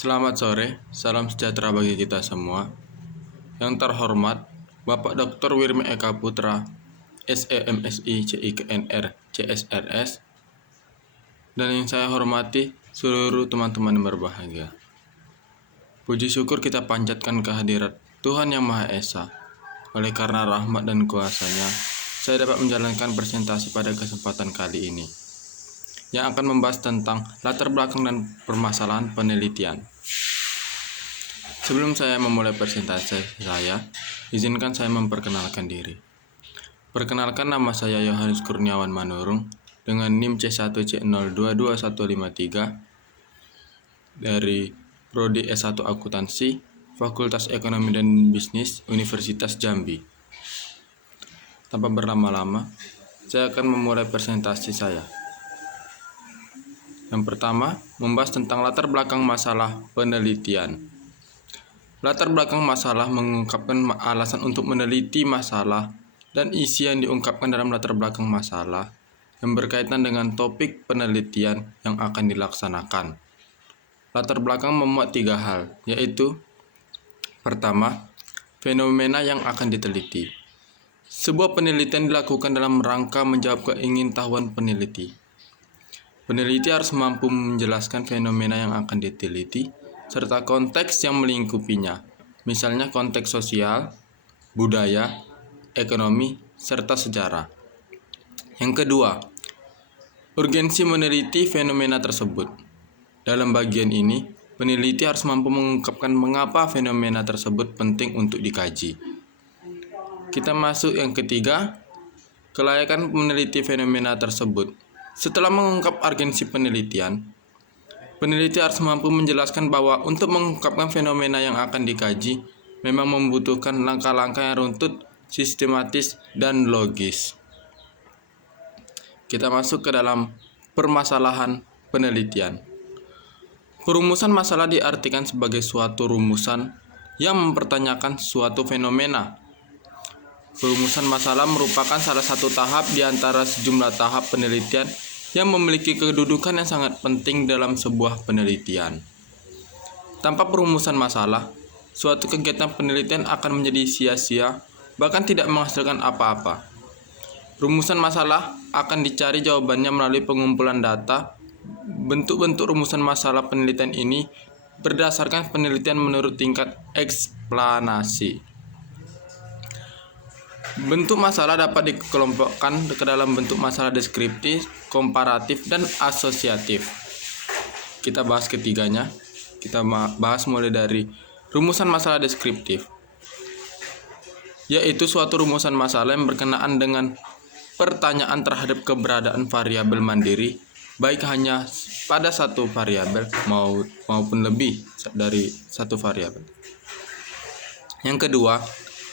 Selamat sore, salam sejahtera bagi kita semua. Yang terhormat, Bapak Dr. Wirmi Eka Putra, SEMSI CIKNR CSRS, dan yang saya hormati seluruh teman-teman yang berbahagia. Puji syukur kita panjatkan kehadirat Tuhan Yang Maha Esa. Oleh karena rahmat dan kuasa-Nya, saya dapat menjalankan presentasi pada kesempatan kali ini, yang akan membahas tentang latar belakang dan permasalahan penelitian. Sebelum saya memulai presentasi saya, izinkan saya memperkenalkan diri. Perkenalkan, nama saya Yohanes Kurniawan Manurung dengan NIM C1C022153 dari Prodi S1 Akuntansi, Fakultas Ekonomi dan Bisnis, Universitas Jambi. Tanpa berlama-lama, saya akan memulai presentasi saya. Yang pertama, membahas tentang latar belakang masalah penelitian. Latar belakang masalah mengungkapkan alasan untuk meneliti masalah dan isi yang diungkapkan dalam latar belakang masalah yang berkaitan dengan topik penelitian yang akan dilaksanakan. Latar belakang memuat 3 hal, yaitu pertama, fenomena yang akan diteliti. Sebuah penelitian dilakukan dalam rangka menjawab keingintahuan peneliti. Peneliti harus mampu menjelaskan fenomena yang akan diteliti serta konteks yang melingkupinya, misalnya konteks sosial, budaya, ekonomi, serta sejarah. Yang kedua, urgensi meneliti fenomena tersebut. Dalam bagian ini, peneliti harus mampu mengungkapkan mengapa fenomena tersebut penting untuk dikaji. Kita masuk yang ketiga, kelayakan meneliti fenomena tersebut. Setelah mengungkap urgensi penelitian, peneliti harus mampu menjelaskan bahwa untuk mengungkapkan fenomena yang akan dikaji memang membutuhkan langkah-langkah yang runtut, sistematis, dan logis. Kita masuk ke dalam permasalahan penelitian. Perumusan masalah diartikan sebagai suatu rumusan yang mempertanyakan suatu fenomena. Perumusan masalah merupakan salah satu tahap di antara sejumlah tahap penelitian yang memiliki kedudukan yang sangat penting dalam sebuah penelitian. Tanpa perumusan masalah, suatu kegiatan penelitian akan menjadi sia-sia, bahkan tidak menghasilkan apa-apa. Rumusan masalah akan dicari jawabannya melalui pengumpulan data. Bentuk-bentuk rumusan masalah penelitian ini berdasarkan penelitian menurut tingkat eksplanasi. Bentuk masalah dapat dikelompokkan ke dalam bentuk masalah deskriptif, komparatif, dan asosiatif. Kita bahas ketiganya. Kita bahas mulai dari rumusan masalah deskriptif, yaitu suatu rumusan masalah yang berkenaan dengan pertanyaan terhadap keberadaan variabel mandiri, baik hanya pada satu variabel maupun lebih dari satu variabel. Yang kedua,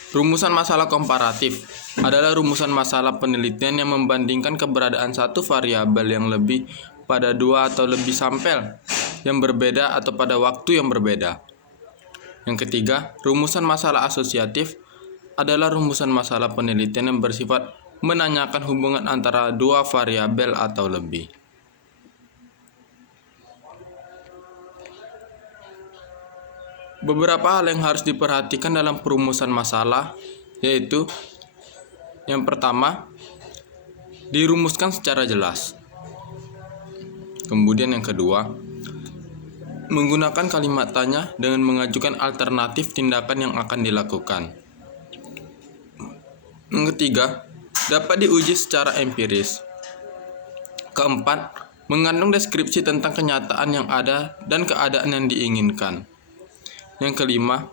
rumusan masalah komparatif adalah rumusan masalah penelitian yang membandingkan keberadaan satu variabel yang lebih pada 2 atau lebih sampel yang berbeda atau pada waktu yang berbeda. Yang ketiga, rumusan masalah asosiatif adalah rumusan masalah penelitian yang bersifat menanyakan hubungan antara 2 variabel atau lebih. Beberapa hal yang harus diperhatikan dalam perumusan masalah, yaitu yang pertama, dirumuskan secara jelas. Kemudian yang kedua, menggunakan kalimat tanya dengan mengajukan alternatif tindakan yang akan dilakukan. Yang ketiga, dapat diuji secara empiris. Keempat, mengandung deskripsi tentang kenyataan yang ada dan keadaan yang diinginkan. Yang kelima,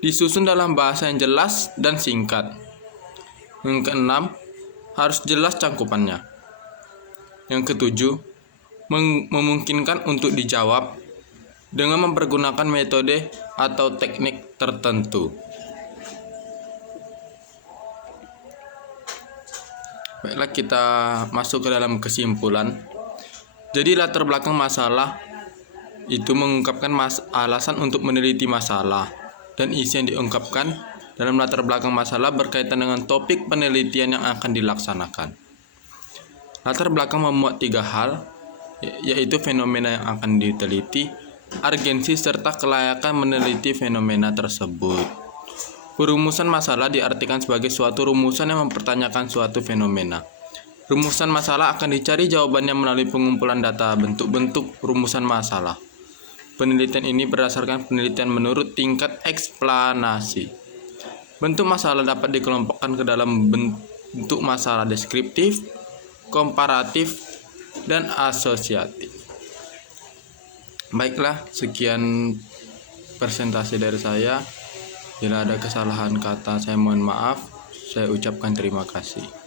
disusun dalam bahasa yang jelas dan singkat. Yang keenam, harus jelas cangkupannya. Yang ketujuh, memungkinkan untuk dijawab dengan mempergunakan metode atau teknik tertentu. Baiklah, kita masuk ke dalam kesimpulan. Jadi latar belakang masalah itu mengungkapkan alasan untuk meneliti masalah, dan isi yang diungkapkan dalam latar belakang masalah berkaitan dengan topik penelitian yang akan dilaksanakan. Latar belakang memuat 3 hal, yaitu fenomena yang akan diteliti, urgensi serta kelayakan meneliti fenomena tersebut. Perumusan masalah diartikan sebagai suatu rumusan yang mempertanyakan suatu fenomena. Rumusan masalah akan dicari jawabannya melalui pengumpulan data bentuk-bentuk rumusan masalah. Penelitian ini berdasarkan penelitian menurut tingkat eksplanasi. Bentuk masalah dapat dikelompokkan ke dalam bentuk masalah deskriptif, komparatif, dan asosiatif. Baiklah, sekian presentasi dari saya. Bila ada kesalahan kata, saya mohon maaf. Saya ucapkan terima kasih.